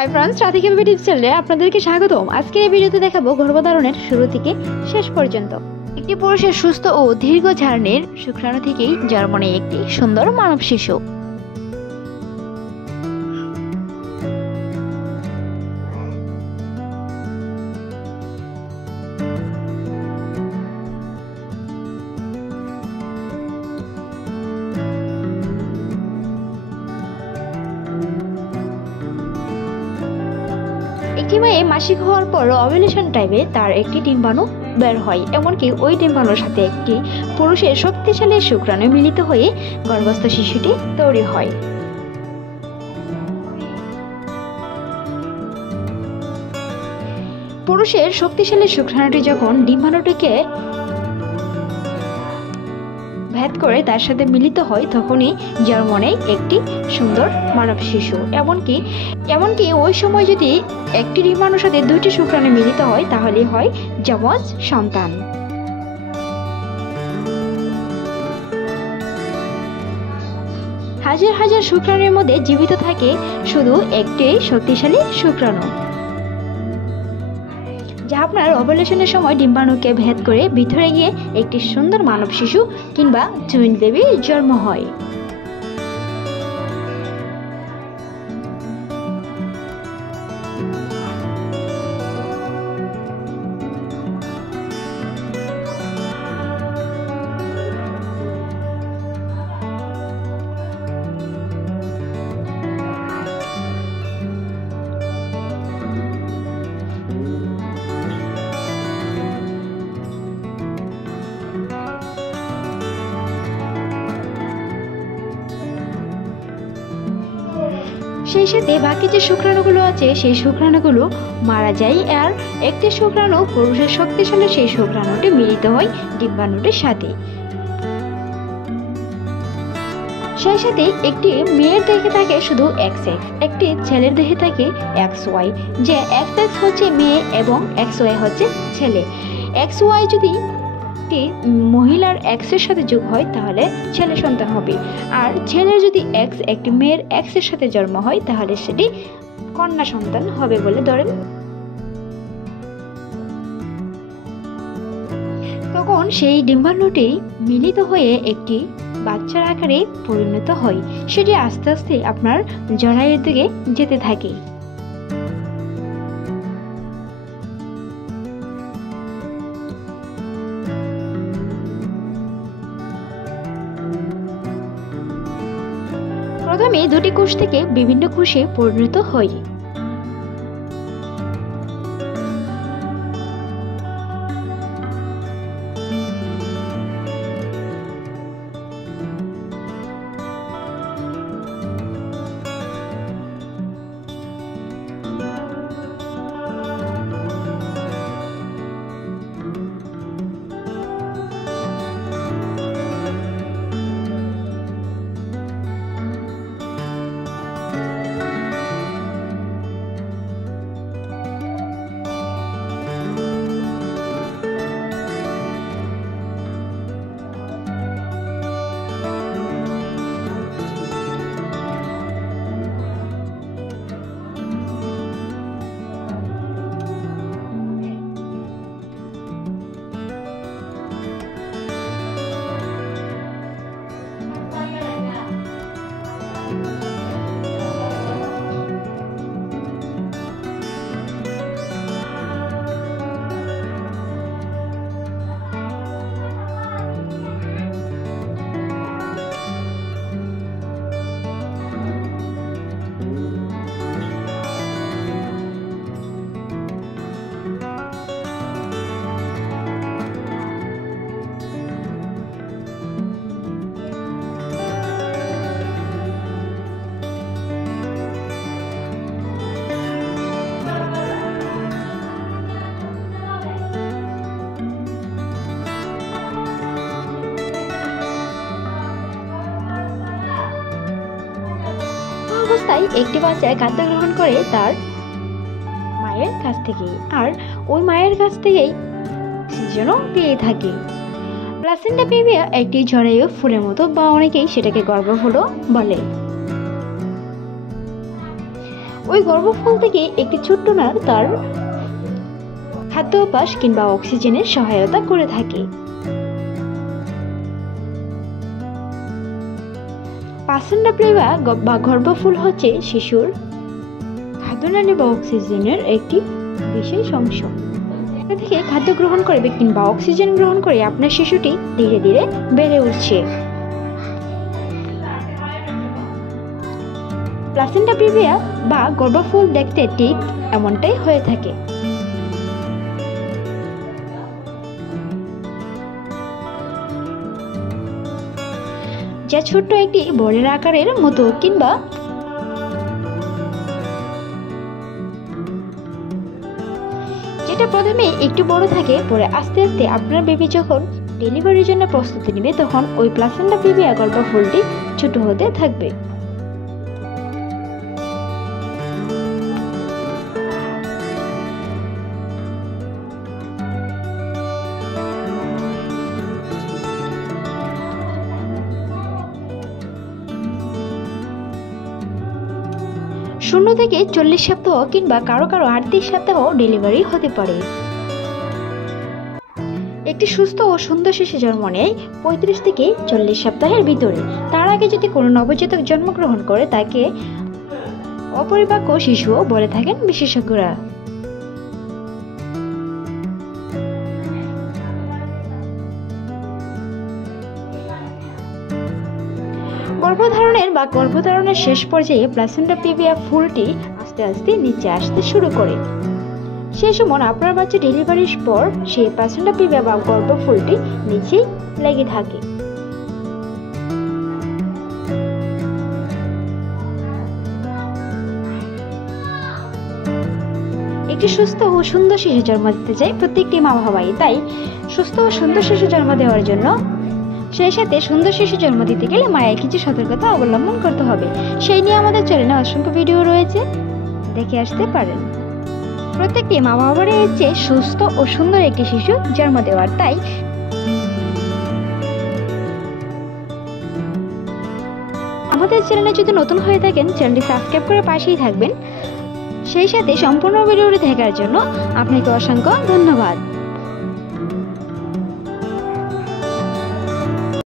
Hi friends, Radhika baby tips চ্যানেলে আপনাদেরকে স্বাগতম। আজকের এই ভিডিওতে দেখাবো গর্ভধারণের শুরু থেকে শেষ পর্যন্ত একটি পুরুষের সুস্থ ও দীর্ঘ ঝাড়নের শুক্রাণু থেকেই জন্ম নেয় একটি সুন্দর মানব শিশু। একটি মেয়ে মাসিক হওয়ার পর ওভুলেশন টাইমে তার একটি ডিম্বাণু বের হয়, এমনকি ওই ডিম্বাণুর সাথে একটি পুরুষের শক্তিশালী শুক্রাণু মিলিত হয়ে গর্ভস্থ শিশুটি তৈরি হয়। পুরুষের শক্তিশালী শুক্রাণুটি যখন ডিম্বাণুটিকে ভেদ করে তার সাথে মিলিত হয়, তখনই জন্ম নেয় একটি সুন্দর মানব শিশু। এমনকি ওই সময় যদি একটি ডিম্বাণুর সাথে দুইটি শুক্রাণু মিলিত হয়, তাহলে হয় যমজ সন্তান। হাজার হাজার শুক্রাণুর মধ্যে জীবিত থাকে শুধু একটি শক্তিশালী শুক্রাণু, যা আপনার ওভুলেশনের সময় ডিম্বাণুকে ভেদ করে ভিতরে গিয়ে একটি সুন্দর মানব শিশু কিংবা টুইন বেবি জন্ম হয়। সেই সাথে বাকি যে শুক্রাণুগুলো আছে সেই শুক্রাণুগুলো মারা যায়, আর একটি শুক্রাণু পুরুষের শক্তিশালী সেই শুক্রাণুটি মিলিত হয় ডিম্বাণুটির সাথে। সেই সাথে একটি মেয়ের দেহে থাকে শুধু XX, একটি ছেলের দেহে থাকে XY, যে XX হচ্ছে মেয়ে এবং XY হচ্ছে ছেলে। XY যদি মহিলার X এর সাথে যোগ হয় তাহলে ছেলে সন্তান হবে, আর ছেলের যদি X একটি মেয়ের X এর সাথে জন্ম হয় তাহলে সেটি কন্যা সন্তান হবে বলে ধরেন। তখন সেই ডিম্বাণুটি মিলিত হয়ে একটি বাচ্চার আকারে পরিণত হয়, সেটি আস্তে আস্তে আপনার জরায়ুর দিকে যেতে থাকে। প্রথমে দুটি কোষ থেকে বিভিন্ন কোষে পরিণত হয়। অবস্থায় একটি বাচ্চা খাদ্য গ্রহণ করে তার মায়ের কাছ থেকেই, আর ওই মায়ের কাছ থেকেই শিশুজনও পেয়ে থাকে। প্লাসেন্টা প্রেভিয়া একটি জরায়ু ফুলের মতো, বা অনেকেই সেটাকে গর্ভফুলও বলে। ওই গর্ভফল থেকে একটি ছোট্ট নার তার খাদ্যাভ্যাস কিংবা অক্সিজেনের সহায়তা করে থাকে। প্লাসেন্টা প্রেভিয়া বা গর্ভফুল হচ্ছে শিশুর খাদ্যনালী বা অক্সিজেনের একটি বিশেষ অংশ। এটা থেকে খাদ্য গ্রহণ করে কিংবা অক্সিজেন গ্রহণ করে আপনার শিশুটি ধীরে ধীরে বেড়ে উঠছে। প্লাসেন্টা প্রেভিয়া বা গর্ভফুল দেখতে ঠিক এমনটাই হয়ে থাকে। যা ছোট্ট একটি বলের আকারের মতো কিংবা যেটা প্রথমে একটু বড় থাকে, পরে আস্তে আস্তে আপনার বেবি যখন ডেলিভারির জন্য প্রস্তুতি নেবে তখন ওই প্লাসেন্টা প্রেভিয়া গর্ভফুলটি ছোট হতে থাকবে। শূন্য থেকে 40 সপ্তাহ কিংবা কারো কারো 38 সপ্তাহ ডেলিভারি হতে পারে। একটি সুস্থ ও সুন্দর শিশু জন্ম নেয় 35 থেকে 40 সপ্তাহের ভিতরে। তার আগে যদি কোনো নবজাতক জন্মগ্রহণ করে তাকে অপরিপক্ক শিশুও বলে থাকেন বিশেষজ্ঞরা। গর্ভধারণের শেষ পর্যায়ে প্লাসেন্টা প্রেভিয়া ফুলটি আস্তে আস্তে নিচে আসতে শুরু করে। সেই সময় আপনার বাচ্চা ডেলিভারির পর সেই প্লাসেন্টা প্রেভিয়া বা গর্ভফুলটি নিচেই লেগে থাকে। একটি সুস্থ ও সুন্দর শিশু জন্ম দিতে চাই প্রত্যেকটি মা বাবাই। তাই সুস্থ ও সুন্দর শিশু জন্ম দেওয়ার জন্য সেই সাথে সুন্দর শিশু জন্ম দিতে গেলে মায়ের কিছু সতর্কতা অবলম্বন করতে হবে। সেই নিয়ে আমাদের চ্যানেলে অসংখ্য ভিডিও রয়েছে, দেখে আসতে পারেন। প্রত্যেকটি মা বাবার ইচ্ছে সুস্থ ও সুন্দর একটি শিশু জন্ম দেওয়ার। তাই আমাদের চ্যানেলে যদি নতুন হয়ে থাকেন চ্যানেলটি সাবস্ক্রাইব করে পাশেই থাকবেন। সেই সাথে সম্পূর্ণ ভিডিওটি দেখার জন্য আপনাকে অসংখ্য ধন্যবাদ।